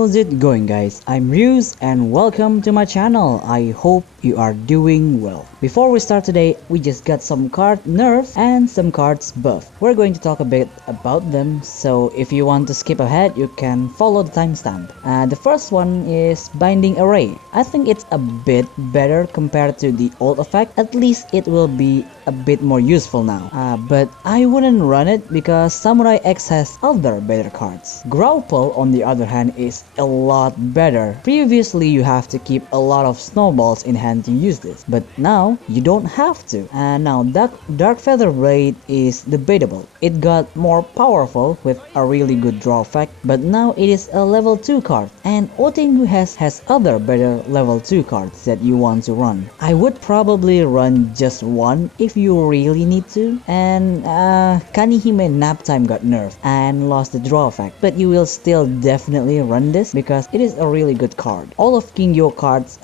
How's it going, guys? I'm Ryuz and welcome to my channel. I hope you are doing well. Before we start today, we just got some card nerfs and some cards buff. We're going to talk a bit about them, so if you want to skip ahead, you can follow the timestamp. The first one is Binding Array. I think it's a bit better compared to the old effect. At least it will be a bit more useful now. But I wouldn't run it because Samurai X has other better cards. Growlple, on the other hand, is a lot better. Previously, you have to keep a lot of snowballs in hand to use this, but now you don't have to. And now Dark Feather Blade is debatable. It got more powerful with a really good draw effect, but now it is a level 2 card, and Otengu has other better level 2 cards that you want to run. I would probably run just one if you really need to. And Kanihime Nap Time got nerfed and lost the draw effect, but you will still definitely run this because it is a really good card. All of Kingyo cards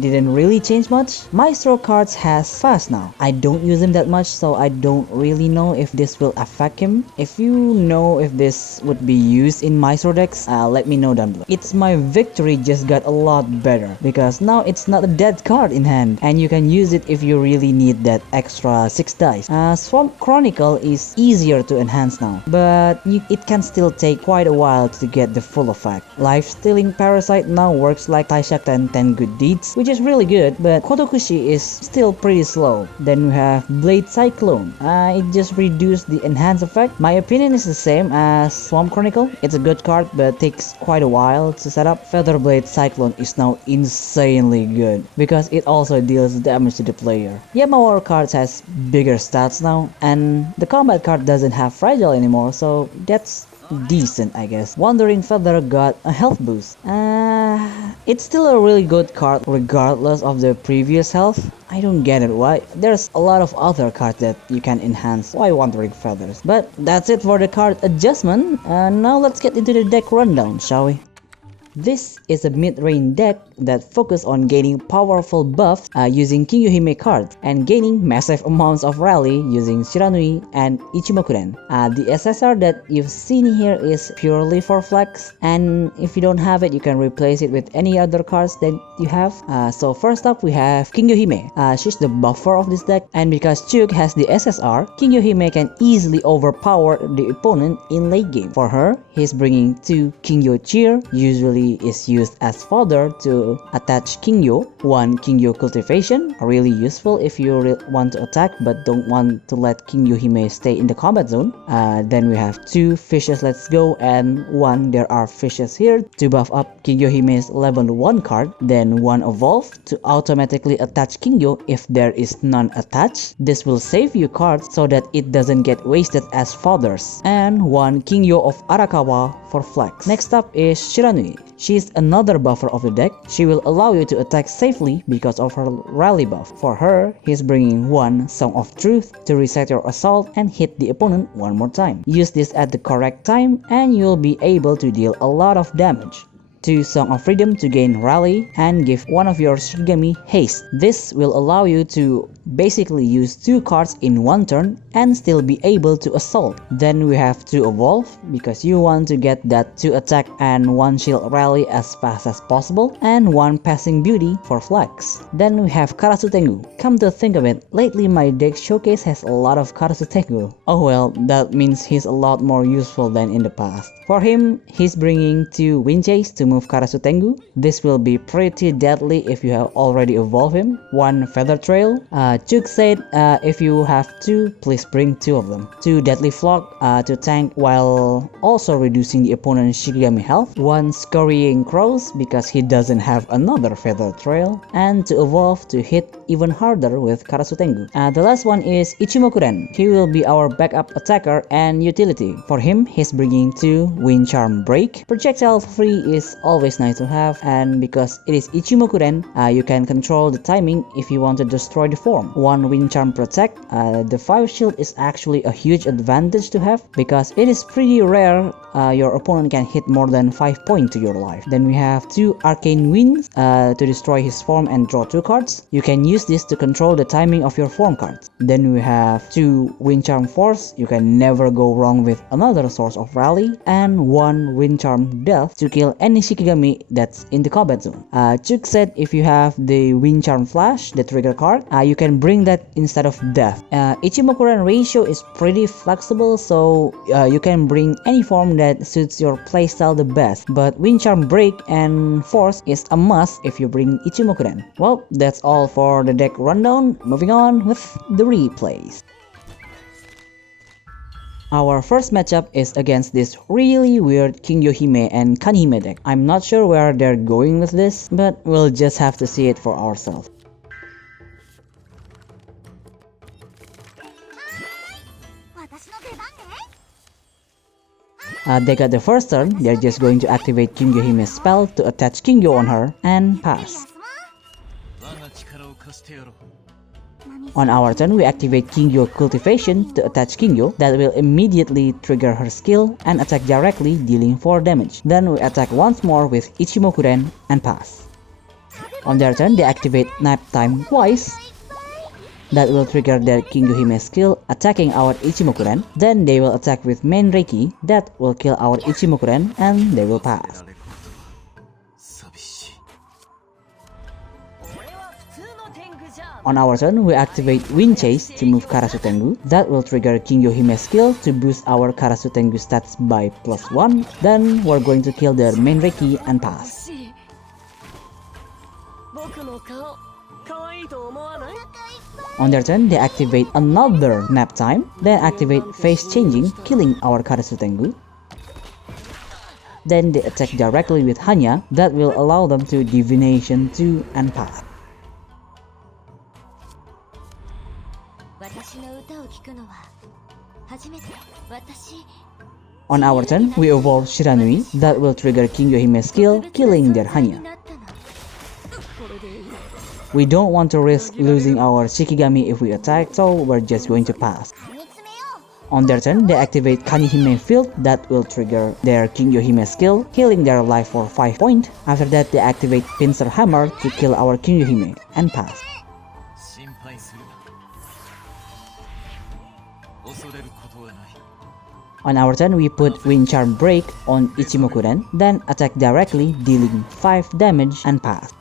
didn't really change much. Maestro cards has fast now. I don't use him that much, so I don't really know if this will affect him. If you know if this would be used in Maestro decks, let me know down below. It's My Victory just got a lot better because now it's not a dead card in hand and you can use it if you really need that extra 6 dice. Swamp Chronicle is easier to enhance now, but it can still take quite a while to get the full effect. Life Stealing Parasite now works like Taishakuten 10 Good Deeds, which is really good, but Kotokushi is still pretty slow. Then we have Blade Cyclone. It just reduced the enhance effect. My opinion is the same as Swamp Chronicle. It's a good card, but takes quite a while to set up. Feather Blade Cyclone is now insanely good because it also deals damage to the player. Yamawa cards has bigger stats now, and the combat card doesn't have fragile anymore, so that's decent, I guess. Wandering Feather got a health boost. It's still a really good card regardless of the previous health. I don't get it why. There's a lot of other cards that you can enhance. Why Wandering Feathers? But that's it for the card adjustment. Now let's get into the deck rundown, shall we? This is a mid-range deck that focuses on gaining powerful buffs using Kingyo Hime cards and gaining massive amounts of rally using Shiranui and Ichimokuren. The SSR that you've seen here is purely for flex, and if you don't have it, you can replace it with any other cards that you have. So first up, we have Kingyo Hime. She's the buffer of this deck, and because CHUGG has the SSR, Kingyo Hime can easily overpower the opponent in late game. For her, he's bringing 2 Kingyo Cheer, usually is used as fodder to attach Kingyo. 1 Kingyo Cultivation, really useful if you want to attack but don't want to let Kingyo Hime stay in the combat zone. Then we have 2 Fishes Let's Go and 1 There Are Fishes Here to buff up Kingyo Hime's level 1 card. Then 1 Evolve to automatically attach Kingyo if there is none attached. This will save you cards so that it doesn't get wasted as fodders. And 1 Kingyo of Arakawa for flex. Next up is Shiranui. She is another buffer of the deck. She will allow you to attack safely because of her rally buff. For her, he's bringing 1 Song of Truth to reset your assault and hit the opponent one more time. Use this at the correct time and you'll be able to deal a lot of damage. 2 Song of Freedom to gain rally and give one of your Shikigami haste. This will allow you to basically use 2 cards in one turn and still be able to assault. Then we have 2 Evolve because you want to get that 2 attack and 1 shield rally as fast as possible, and 1 Passing Beauty for flex. Then we have Karasu Tengu. Come to think of it, lately my deck showcase has a lot of Karasu Tengu. Oh well, that means he's a lot more useful than in the past. For him, he's bringing 2 Wind Chase to move Karasu Tengu. This will be pretty deadly if you have already evolved him. 1 Feather Trail. CHUGG said if you have 2, please bring 2 of them. 2 Deadly Flock to tank while also reducing the opponent's Shikigami health. 1 Scurrying Crows because he doesn't have another Feather Trail. And to evolve to hit even harder with Karasu Tengu. The last one is Ichimokuren. He will be our backup attacker and utility. For him, he's bringing 2 Wind Charm Break. Projectile free is always nice to have, and because it is Ichimokuren, you can control the timing if you want to destroy the form. 1 Wind Charm Protect. The 5 shield is actually a huge advantage to have because it is pretty rare your opponent can hit more than 5 points to your life. Then we have 2 Arcane Winds to destroy his form and draw 2 cards. You can use this to control the timing of your form cards. Then we have 2 Wind Charm Force. You can never go wrong with another source of rally, and 1 Wind Charm Death to kill any Shikigami that's in the combat zone. CHUGG said if you have the Wind Charm Flash, the trigger card, you can bring that instead of death. Ichimokuren ratio is pretty flexible, so you can bring any form that suits your playstyle the best, but Wind Charm Break and Force is a must if you bring Ichimokuren. Well, that's all for the deck rundown. Moving on with the replays. Our first matchup is against this really weird Kingyo Hime and Kanihime deck. I'm not sure where they're going with this, but we'll just have to see it for ourselves. They got the first turn, they're just going to activate Kingyo Hime's spell to attach Kingyo on her and pass. On our turn, we activate Kingyo Cultivation to attach Kingyo that will immediately trigger her skill and attack directly, dealing 4 damage. Then we attack once more with Ichimokuren and pass. On their turn, they activate Nap Time twice. That will trigger their Kingyo Hime skill, attacking our Ichimokuren. Then they will attack with Main Reiki, that will kill our Ichimokuren and they will pass. On our turn, we activate Wind Chase to move Karasu Tengu. That will trigger Kingyo Hime's skill to boost our Karasu Tengu stats by +1. Then we're going to kill their Main Reiki and pass. On their turn, they activate another Nap Time, then activate Phase Changing, killing our Karasu Tengu. Then they attack directly with Hanya, that will allow them to Divination 2 and pass. On our turn, we evolve Shiranui, that will trigger Kingyo Hime's skill, killing their Hanya. We don't want to risk losing our Shikigami if we attack, so we're just going to pass. On their turn, they activate Kanihime Field, that will trigger their Kingyo Hime skill, healing their life for 5 points. After that, they activate Pincer Hammer to kill our Kingyo Hime and pass. On our turn, we put Wind Charm Break on Ichimokuren, then attack directly, dealing 5 damage and pass.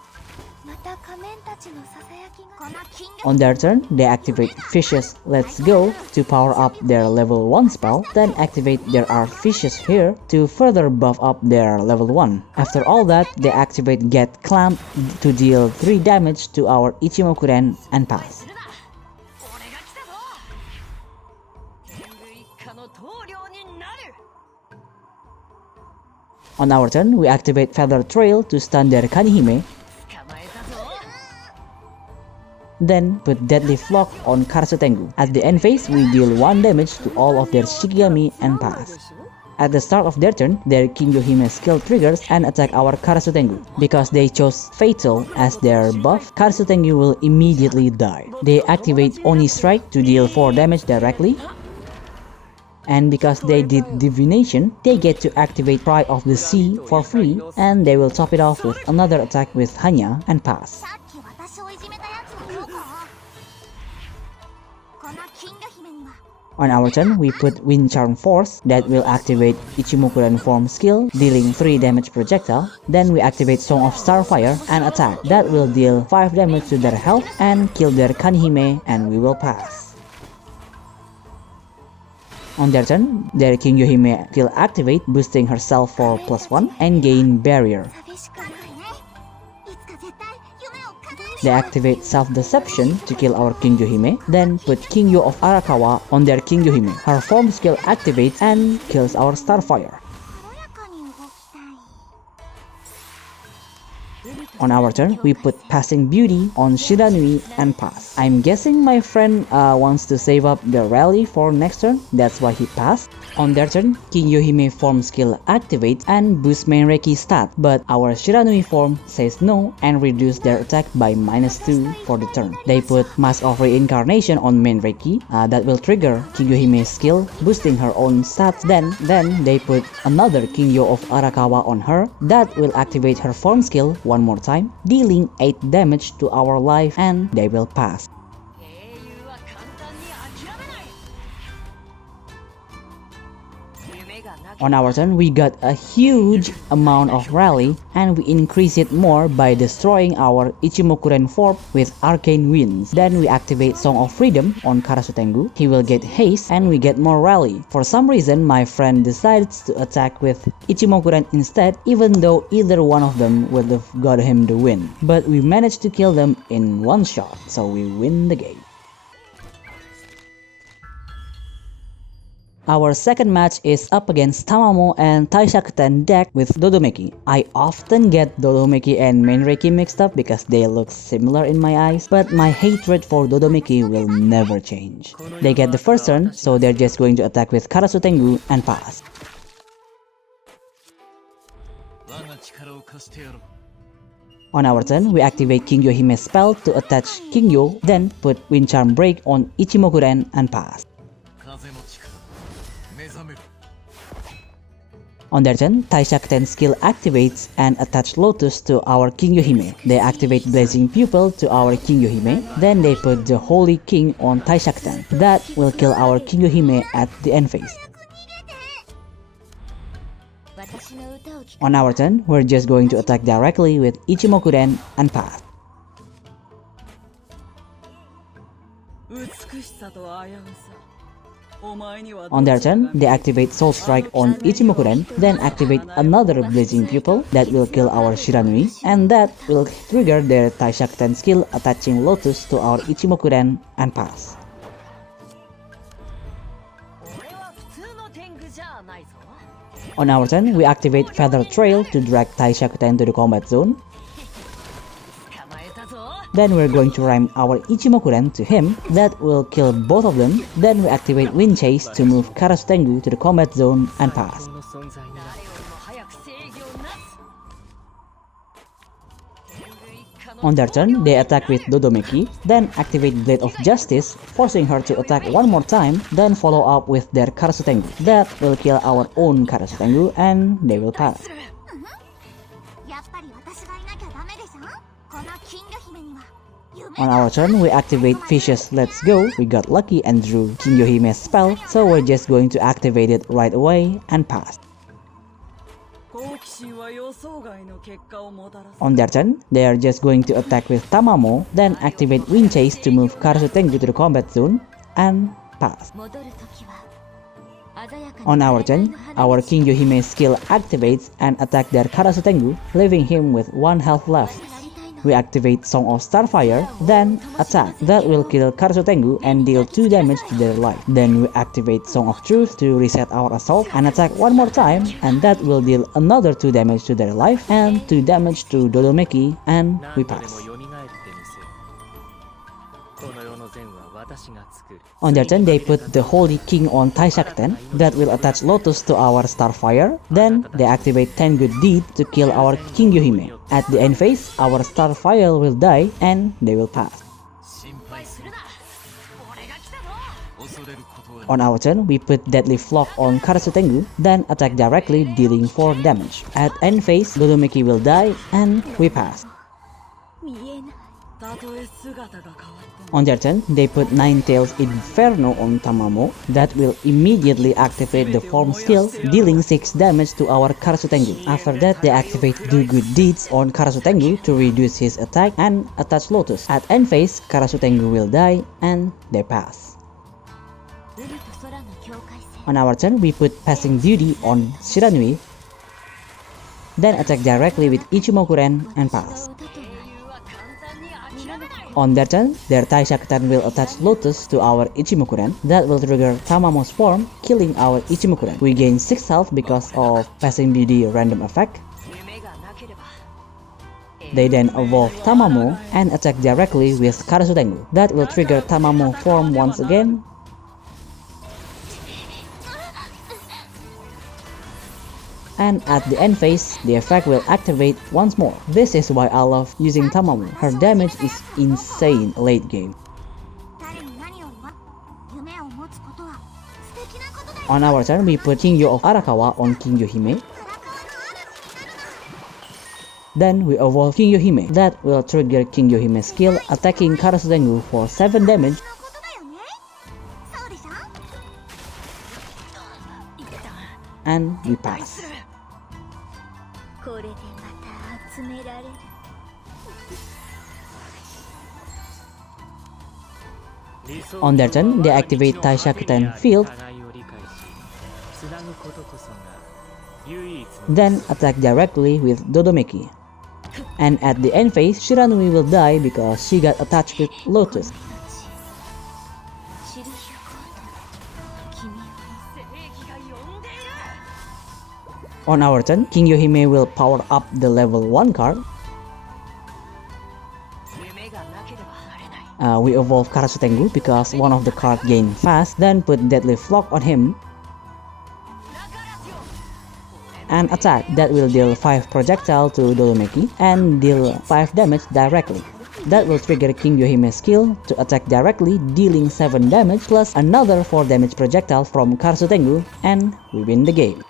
On their turn, they activate Fish's Let's Go to power up their level 1 spell, then activate their Art Fishes here to further buff up their level 1. After all that, they activate Get Clamp to deal 3 damage to our Ichimokuren and pass. On our turn, we activate Feather Trail to stun their Kanihime, then put Deadly Flock on Karasu Tengu. At the end phase, we deal 1 damage to all of their Shikigami and pass. At the start of their turn, their Kingyo Hime skill triggers and attack our Karasu Tengu. Because they chose Fatal as their buff, Karasu Tengu will immediately die. They activate Oni Strike to deal 4 damage directly. And because they did Divination, they get to activate Cry of the Sea for free, and they will top it off with another attack with Hanya and pass. On our turn, we put Wind Charm Force that will activate Ichimokuren form skill, dealing 3 damage projectile. Then we activate Song of Starfire and attack that will deal 5 damage to their health and kill their Kanihime, and we will pass. On their turn, their Kingyo Hime will activate, boosting herself for +1 and gain Barrier. They activate Self-Deception to kill our Kingyo Hime, then put Kingyo of Arakawa on their Kingyo Hime. Her form skill activates and kills our Starfire. On our turn, we put Passing Beauty on Shiranui and pass. I'm guessing my friend wants to save up the rally for next turn, that's why he passed. On their turn, Kingyo Hime form skill activates and boosts Main Reiki stat, but our Shiranui form says no and reduce their attack by -2 for the turn. They put Mask of Reincarnation on Main Reiki, that will trigger Kingyo Hime's skill, boosting her own stats. Then they put another Kingyo of Arakawa on her, that will activate her form skill 1 more time, dealing 8 damage to our life, and they will pass. On our turn, we got a huge amount of rally and we increase it more by destroying our Ichimokuren form with Arcane Winds. Then we activate Song of Freedom on Karasutengu. He will get haste and we get more rally. For some reason, my friend decides to attack with Ichimokuren instead, even though either one of them would have got him the win. But we managed to kill them in one shot, so we win the game. Our second match is up against Tamamo and Taishakuten deck with Dodomeki. I often get Dodomeki and Mainreiki mixed up because they look similar in my eyes, but my hatred for Dodomeki will never change. They get the first turn, so they're just going to attack with Karasutengu and pass. On our turn, we activate Kingyo Hime's spell to attach Kingyo, then put Wind Charm Break on Ichimokuren and pass. On their turn, Taishakuten skill activates and attach Lotus to our Kingyo Hime. They activate Blazing Pupil to our Kingyo Hime, then they put the Holy King on Taishakuten. That will kill our Kingyo Hime at the end phase. On our turn, we're just going to attack directly with Ichimokuren and pass. On their turn, they activate Soul Strike on Ichimokuren, then activate another Blazing Pupil that will kill our Shiranui, and that will trigger their Taishakuten skill attaching Lotus to our Ichimokuren and pass. On our turn, we activate Feather Trail to drag Taishakuten to the combat zone. Then we're going to ram our Ichimokuren to him, that will kill both of them. Then we activate Wind Chase to move Karasutengu to the combat zone and pass. On their turn, they attack with Dodomeki, then activate Blade of Justice, forcing her to attack one more time, then follow up with their Karasutengu. That will kill our own Karasutengu and they will pass. On our turn, we activate Vicious Let's Go. We got lucky and drew Kingyo Hime's spell, so we're just going to activate it right away and pass. On their turn, they are just going to attack with Tamamo, then activate Wind Chase to move Karasutengu to the combat zone and pass. On our turn, our Kingyo Hime skill activates and attack their Karasutengu, leaving him with 1 health left. We activate Song of Starfire, then attack. That will kill Karasutengu and deal 2 damage to their life. Then we activate Song of Truth to reset our assault and attack one more time, and that will deal another 2 damage to their life and 2 damage to Dodomeki, and we pass. On their turn, they put the Holy King on Taishakuten, that will attach Lotus to our Starfire. Then they activate 10 Good Deed to kill our Kingyo Hime. At the end phase, our Starfire will die and they will pass. On our turn, we put Deadly Flock on Karasutengu, then attack directly, dealing 4 damage. At end phase, Dodomeki will die and we pass. On their turn, they put Ninetales Inferno on Tamamo, that will immediately activate the form skill, dealing 6 damage to our Karasutengu. After that, they activate Do Good Deeds on Karasutengu to reduce his attack and attach Lotus. At end phase, Karasutengu will die and they pass. On our turn, we put Passing Duty on Shiranui, then attack directly with Ichimokuren and pass. On their turn, their Taishakuten will attach Lotus to our Ichimokuren, that will trigger Tamamo's form, killing our Ichimokuren. We gain 6 health because of Passing Beauty random effect. They then evolve Tamamo and attack directly with Karasutengu. That will trigger Tamamo form once again. And at the end phase, the effect will activate once more. This is why I love using Tamamo. Her damage is insane late game. On our turn, we put Kingyo of Arakawa on Kingyo Hime. Then we evolve Kingyo Hime. That will trigger Kingyo Hime's skill, attacking Karasutengu for 7 damage. and we pass. On their turn, they activate Taishakuten field, then attack directly with Dodomeki. And at the end phase, Shiranui will die because she got attached with Lotus. On our turn, Kingyo Hime will power up the level 1 card. We evolve Karasutengu because one of the cards gain fast, then put Deadly Flock on him. And attack that will deal 5 projectile to Dodomeki and deal 5 damage directly. That will trigger Kingyo Hime's skill to attack directly, dealing 7 damage plus another 4 damage projectile from Karasutengu, and we win the game.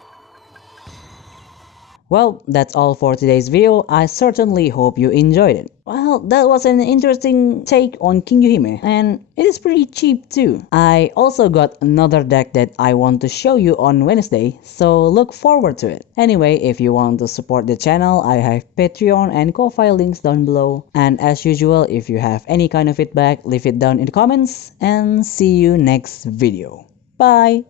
Well, that's all for today's video. I certainly hope you enjoyed it. Well, that was an interesting take on Kingyo Hime, and it is pretty cheap too. I also got another deck that I want to show you on Wednesday, so look forward to it. Anyway, if you want to support the channel, I have Patreon and Ko-Fi links down below. And as usual, if you have any kind of feedback, leave it down in the comments, and see you next video. Bye!